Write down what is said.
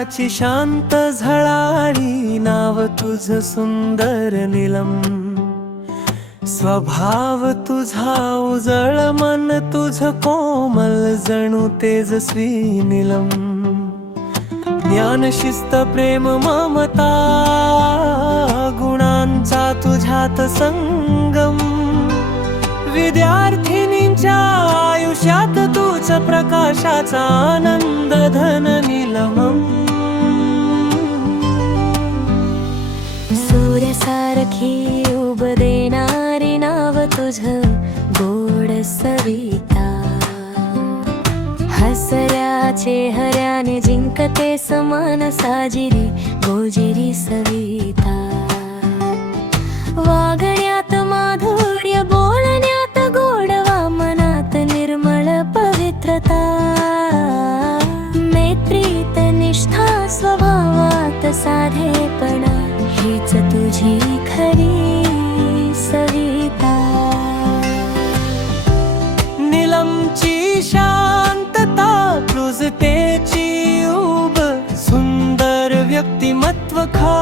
हृदयाची शांत झळाळी, नाव तुझ सुंदर नीलम. स्वभाव तुझा उजळ, मन तुझ कोमल, जणू तेजस्वी नीलम. ज्ञान शिस्त प्रेम ममता, गुणांचा तुझ्यात संगम. विद्यार्थिनींच्या आयुष्यात तूच प्रकाशाचा आनंद, धन नीलमम. सूर्यासारखी उब देणारी नाव तुझ गोड सविता. हसऱ्या चेहऱ्याने जिंकते समान साजिरी, गोजिरी सविता. वागण्यात माधुर्य, बोलण्यात गोडवा, मनात निर्मळ पवित्रता. मैत्रीत निष्ठा, स्वभावात साधेपणा, हीच तुझी खरी सविता. नीलमची शांतता, क्रूजतेची उब, सुंदर व्यक्तिमत्व खा